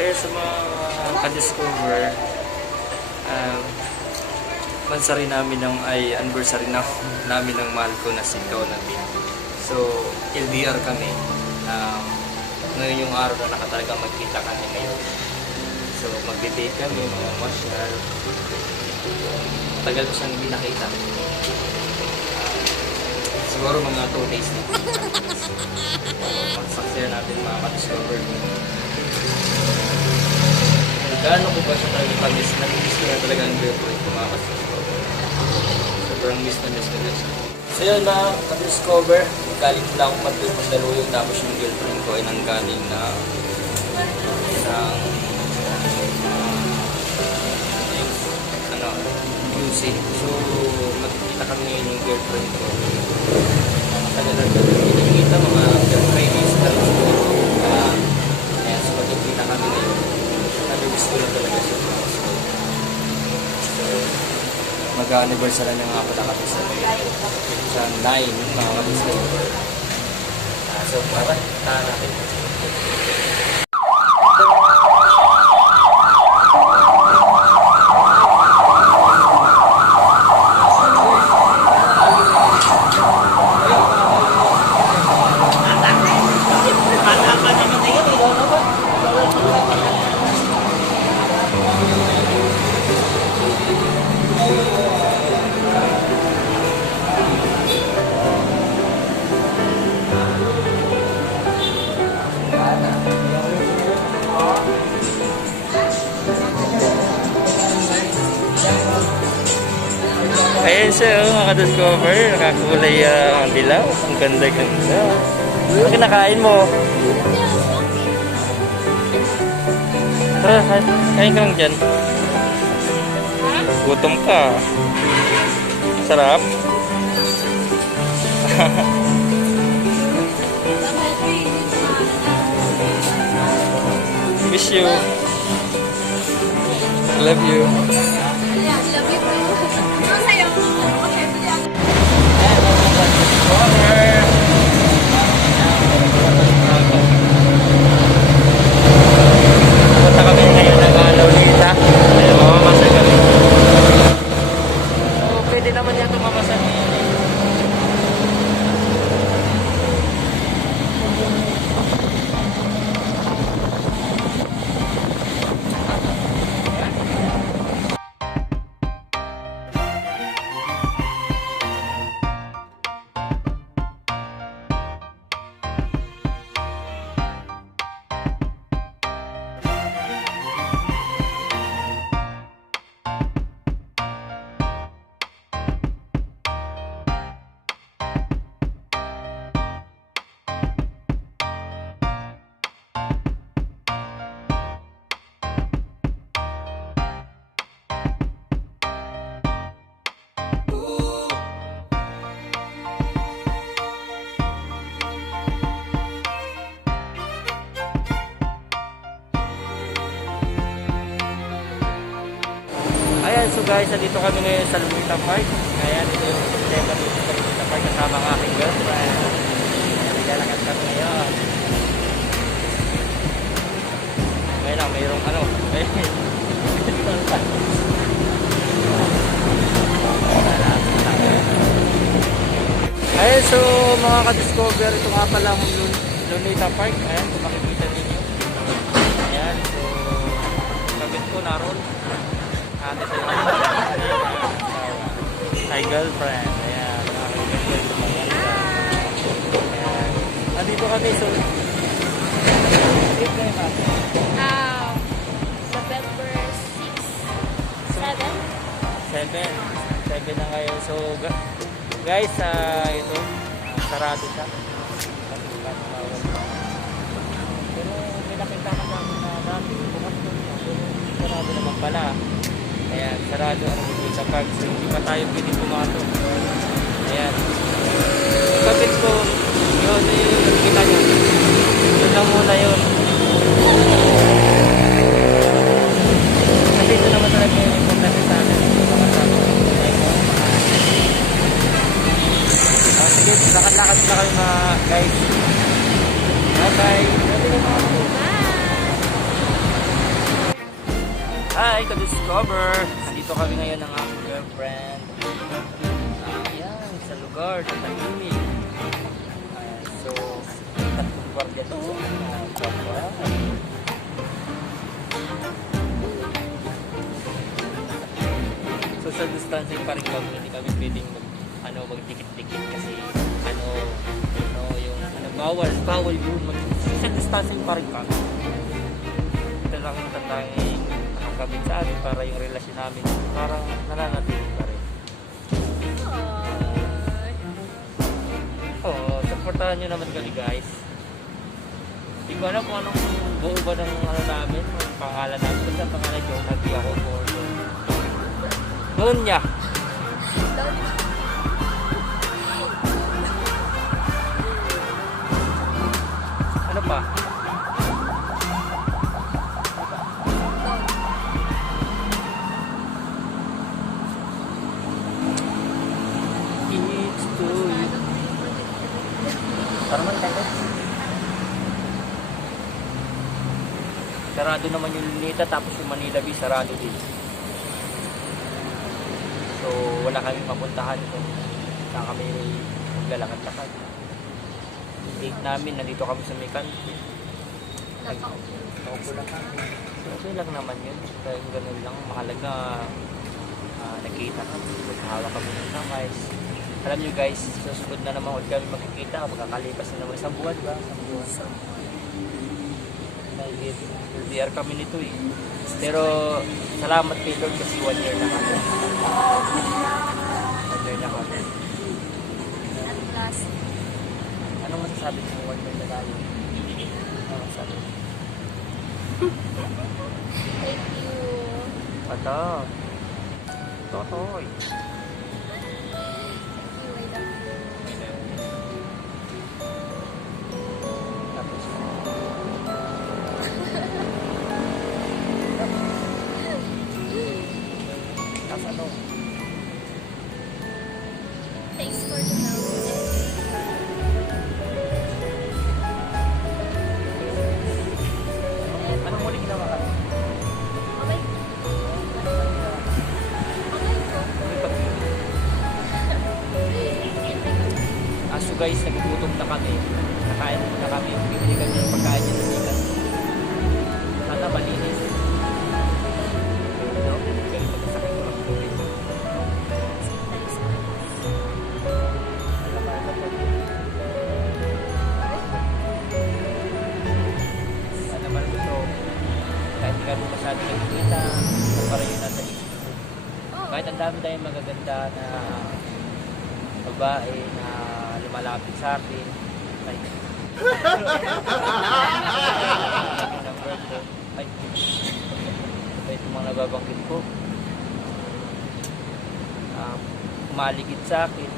Kaya sa mga ka-discover, mansari namin ay anniversary namin ng mahal ko na si Donaldin. So, LDR kami. Ngayon yung araw na nakatalaga magkita kami ngayon. So, magde-date kami, mga masyal. Tagal ko siyang hindi nakita. Siguro mga 2 days na. Mag-share natin mga ka-discover. Gaano ko ba siya talaga pag-miss? Nag-miss ko na talaga ang girlfriend ko mga ka-discover. Sobrang miss na siya. So yun mga ka-discover, galing lang akong magdaluyong tapos yung girlfriend ko ay nanggaling na isang QC. So magkikita kami ngayon yung girlfriend ko. Matagal na kita mga 3 days na siguro. Ayan, so magkikita kami ngayon. Nag-miss ko lang talaga siya. So mag-anniversary na nga pala kami sa 9 mga ka-discover. So para tahan natin. Ayan siya, mga ka-discover. Nakakulay ang dilaw. Ang ganda-ganda. Ano kinakain mo? Tara, kain ka lang dyan. Gutom ka. Sarap. Miss you. Love you. Punta kami ngayon ng Lolita. Ayun, mamamasan kami. So, pwede naman yan itong mamasan. Ayan, so guys, nandito kami ngayon sa Lolita Park. Ayan, ito yung problema dito sa Lolita Park kasama ang aking girlfriend. Naglalakad kami ngayon. Ngayon lang, mayroong ano. Ayan, so mga ka-discover, ito nga pala ang Lolita Park. Ayan, kung makikita ninyo. Ayan, so kabit ko naroon. Ate sa hi girlfriend. Ayan, aking girlfriend maganda. Ayan. Nandito kami so date kayo natin. November 6, 7. 7 na ngayon. So guys, ito sarado siya. Pero may nakita ka namin na dati bukas doon. Sarado naman pala. Ayan, sarado ang Lolita Park. So, hindi pa tayo pwede pumato. Ayan. Kapit ko, yun, kita nyo. Yun lang muna yun. Kasi ito naman talaga yung importante sa akin. Sige, lakad-lakad na kami mga guys. Bye-bye. Bye! cover. Dito kami ngayon ng aking girlfriend. Ayan, sa lugar na tahimik. Ayan, so, tatlong gwardiya to. Social distancing pa rin kami. Hindi kami pwedeng magdikit-dikit kasi bawal yun. Social distancing pa rin kami. Ito lang yung tatanging nakakabit sa amin para yung relasyon namin parang nananatili pa rin. Oo, supportahan nyo naman kami guys. Hindi ko alam kung anong buo ba ng namin, ang pangalan namin. Basta ang pangalan ko, nagdi ako for Nunya. Ano pa? It's to you. Parang man tayo. Sarado naman yung Luneta tapos yung Manila Bay sarado din. So wala kaming mapuntahan kung saan kami maglalakad-lakad. Date namin, nandito kami sa may country. Nakaupo lang kami. So okay lang naman yun. Dahil ganun lang, mahalaga nagkita kami, maghahawa kami ng kamay. Alam nyo guys, susunod na naman ulit kami magkikita, magkakalipas na naman isang buwan ba? Isang buwan. LDR kami nito eh. Pero salamat kay Lord kasi 1 year na kami. 1 year na kami. At last, Anong masasabi mo 1 year na tayo? Anong masasabi mo? thank you. Ito. Totoy. Tapos tapos ano? Thanks for the love. Anong muling ginawa ka? Okay. So guys, nagugutom na kami. Nakain na kami. Bibili kami ng pagkain niya sa sikat. Sana malinis. No? Kaya magkasakit ko lang tubig. Sana malusog. Kahit hindi kami masyadong nagkikita, para yun nasa isip ko. Kahit ang dami tayong magaganda na babae na lumalapit sa akin. Ay. Number ko. Ay. Ito yung mga nababanggit ko. Kumaligid sa akin.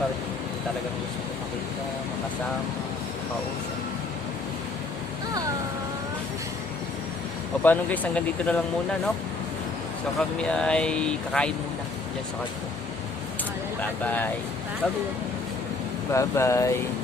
Parang talagang gusto ko makita, makasama, makausap. O paano guys, hanggang dito na lang muna, no? So kami ay kakain muna dyan sa kanto. Bye-bye. Bye-bye.